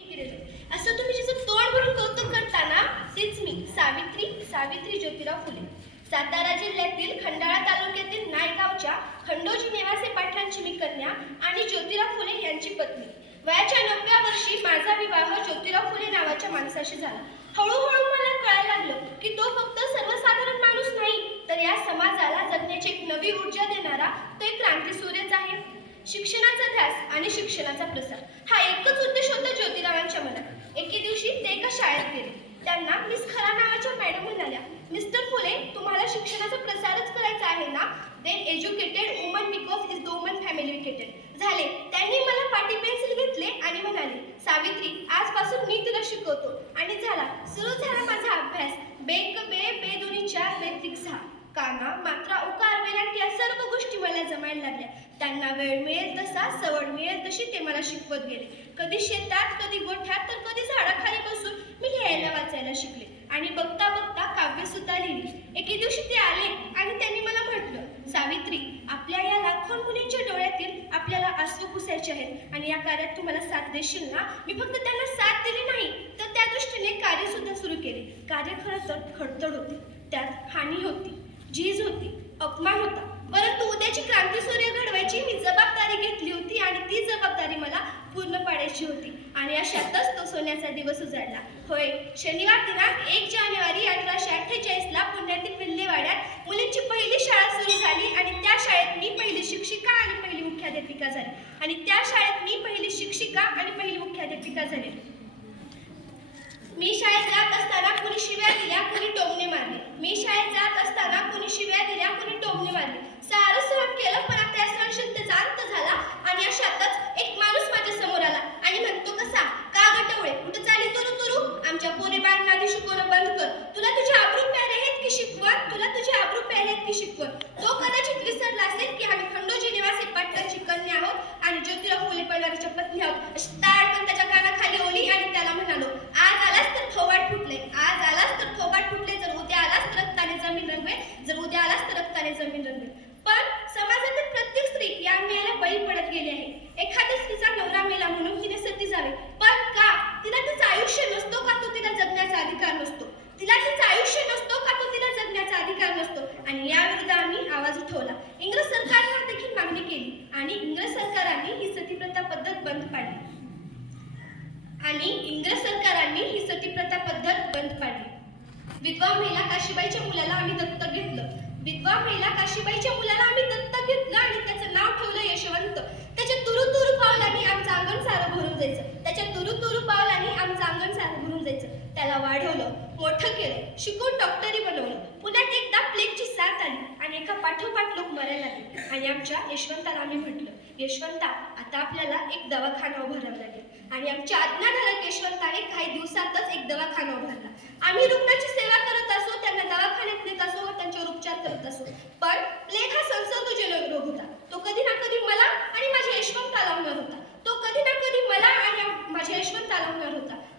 असं तुम्ही जिचं तोंड भरून कौतुक करताना तीच मी सावित्री ज्योतिराव फुले. सातारा जिल्ह्यातील खंडाळा तालुक्यातील नायगावच्या खंडोजी नेवासे पाटलांची मी कन्या आणि ज्योतिराव फुले यांची पत्नी. वयाच्या 9व्या वर्षी माझा विवाह ज्योतिराव फुले नावाच्या माणसाशी झाला. हळूहळू मला कळायला लागलं की तो फक्त सर्वसाधारण माणूस नाही, तर या समाजाला जगण्याची एक नवी ऊर्जा देणारा तो एक क्रांतीसूर्यच आहे. शिक्षणाचा ध्यास आणि शिक्षणाचा प्रसार हा एकच उद्देश होता ज्योतिरावांच्या मनात. एके दिवशी ते एका शाळेत गेले. त्यांना मिस खरा नावाच्या मॅडम म्हणाल्या, मिस्टर फुले, तुम्हाला शिक्षणाचा प्रसारच करायचा आहे ना? Then educated woman because is the woman family educated झाले. त्यांनी मला पाटी पेन्सिल घेतले आणि म्हणाले, सावित्री, आजपासून मी तुला शिकवतो. आणि सुरू झाला माझा अभ्यास. बेक बे बे दोन्ही चार बे त्रिक सहा, काना मात्रा उकार वेलांटी या सर्व गोष्टी मला जमायला लागल्या. त्यांना वेळ मिळेल तसा, सवड मिळेल तशी ते मला शिकवत गेले. कधी शेतात, कधी गोठ्यात, तर कधी झाडाखाली बसून मी लिहायला वाचायला शिकले आणि बघता बघता काव्य सुद्धा लिहिली. एके दिवशी ते आले आणि त्यांनी मला म्हटलं, सावित्री, आपल्या या लाखो मुलींच्या डोळ्यातील आपल्याला अश्रू पुसायचे आहेत आणि या कार्यात तुम्हाला साथ देशील ना? मी फक्त त्यांना साथ दिली नाही, तर त्या दृष्टीने कार्य सुद्धा सुरू केले. कार्य खरं तर खडतड होते, त्यात हानी होती, झीज होती, अपमान होता, परंतु उद्याची क्रांतीसूर्य घडवायची मी जबाबदारी घेतली होती आणि ती जबाबदारी मला पूर्ण पाडायची होती. आणि अशातच तो सोन्याचा दिवस उजाडला. होय, शनिवार दिनांक 1 जानेवारी 1848ला पुण्यातील विल्हेवाड्यात मुलींची पहिली शाळा सुरू झाली आणि त्या शाळेत मी पहिली शिक्षिका आणि पहिली मुख्याध्यापिका झाली. मी शाळेत जात असताना कुणी शिव्या दिल्या, कुणी टोमणे मारले. सारं सहन केलं, पण आता या सहनशीलतेचा अंत झाला. आणि अशातच एक माणूस माझ्या समोर आला आणि म्हणतो, कसा का गटवळे, कुठं चाली तुरु तुरु? आमच्या पोरे बाळांना आधी शिकवणं बंद कर. तुला तुझे आबरू प्यारे आहेत की शिकवण? तो कदाचित विसरला असेल की आम्ही खंडोजी नेवासे पाटलांची कन्या आहोत आणि ज्योतिराव फुले पडणाऱ्याच्या पत्नी आहोत. अशी ताडकन त्याच्या कानाखाली ओली आणि त्याला म्हणालो, आज आलास तर थोबाड फुटले, जर उद्या आलास तर रक्ताने जमीन रंगवेल. पण समाजातील प्रत्येक स्त्री या अन्यायाला बळी पडत गेली आहे. एखाद्या स्त्रीचा नवरा मेला म्हणून तिने सती जावे, पण का? तिला तिचं आयुष्य नसतो का? तो तिला जगण्याचा अधिकार नसतो? आणि या विरुद्ध आम्ही आवाज उठवला. इंग्रज सरकारने देखील मागणी केली आणि इंग्रज सरकारांनी ही सतीप्रथा पद्धत बंद पाडली. विधवा महिला काशीबाईच्या मुलाला आम्ही दत्तक घेतलं आणि त्याचं नाव ठेवलं यशवंत. त्याच्या तुरु तुरु पावलांनी आमचं अंगण सारं भरून जायचं. त्याला वाढवलं, मोठं केलं, शिकून डॉक्टरी बनवलं. पुण्यात एकदा प्लेगची साथ आली आणि एका पाठोपाठ लोक मरायला लागले. आणि आमच्या यशवंताला आम्ही म्हटलं, यशवंता, आता आपल्याला एक दवाखाना उभारावा लागेल. आणि आमच्या आज्ञाधारक यशवंताने काही दिवसातच एक दवाखाना उभारला. आम्ही रुग्णाची सेवा करत असो, त्यांना दवाखान्यात नेत असो व त्यांच्यावर उपचार करत असो, पण प्लेग हा संसर्गजन्य रोग होता. तो कधी ना कधी मला आणि माझ्या यशवंताला होणार होता.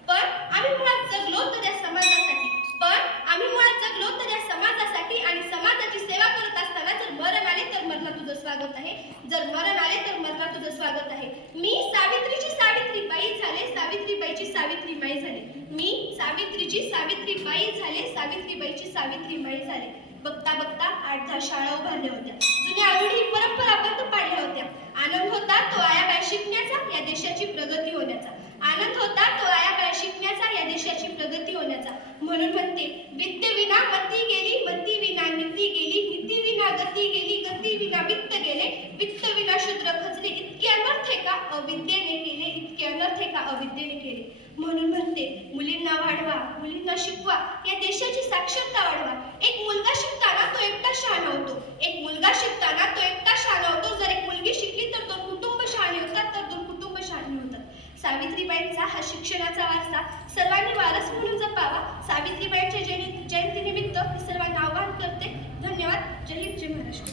पण आम्ही मुळात जगलो तर या समाजासाठी आणि समाजाची सेवा करत असताना जर मरण आले तर मरला तुझं स्वागत आहे. मी सावित्रीची सावित्रीबाई झाले, सावित्रीबाईची सावित्रीबाई झाले. बघता बघता 8-10 शाळा उभारल्या होत्या. जुन्या आवडी परंपरा बंद पाडल्या होत्या. आनंद होता तो आयाबाया शिकण्याचा, या देशाची प्रगती होण्याचा. म्हणून म्हणते, विद्येविना मती गेली, मतीविना नीती गेली, नीतीविना गती गेली, गतीविना वित्त गेले, वित्तविना शूद्र खचले. इतके अनर्थ का अविद्येने केले. म्हणून म्हणते, मुलींना वाढवा, मुलींना शिकवा, या देशाची साक्षरता वाढवा. एक मुलगा शिकताना तो एकटा शहाणा होतो. जर एक मुलगी शिकली तर 2 कुटुंब शहाणे होतात. सावित्रीबाईंचा हा शिक्षणाचा वारसा सर्वांनी वारस म्हणून जपावा. सावित्रीबाईंच्या जयंतीनिमित्त मी सर्वांना आवाहन करते. धन्यवाद. जय हिंद, जय महाराष्ट्र.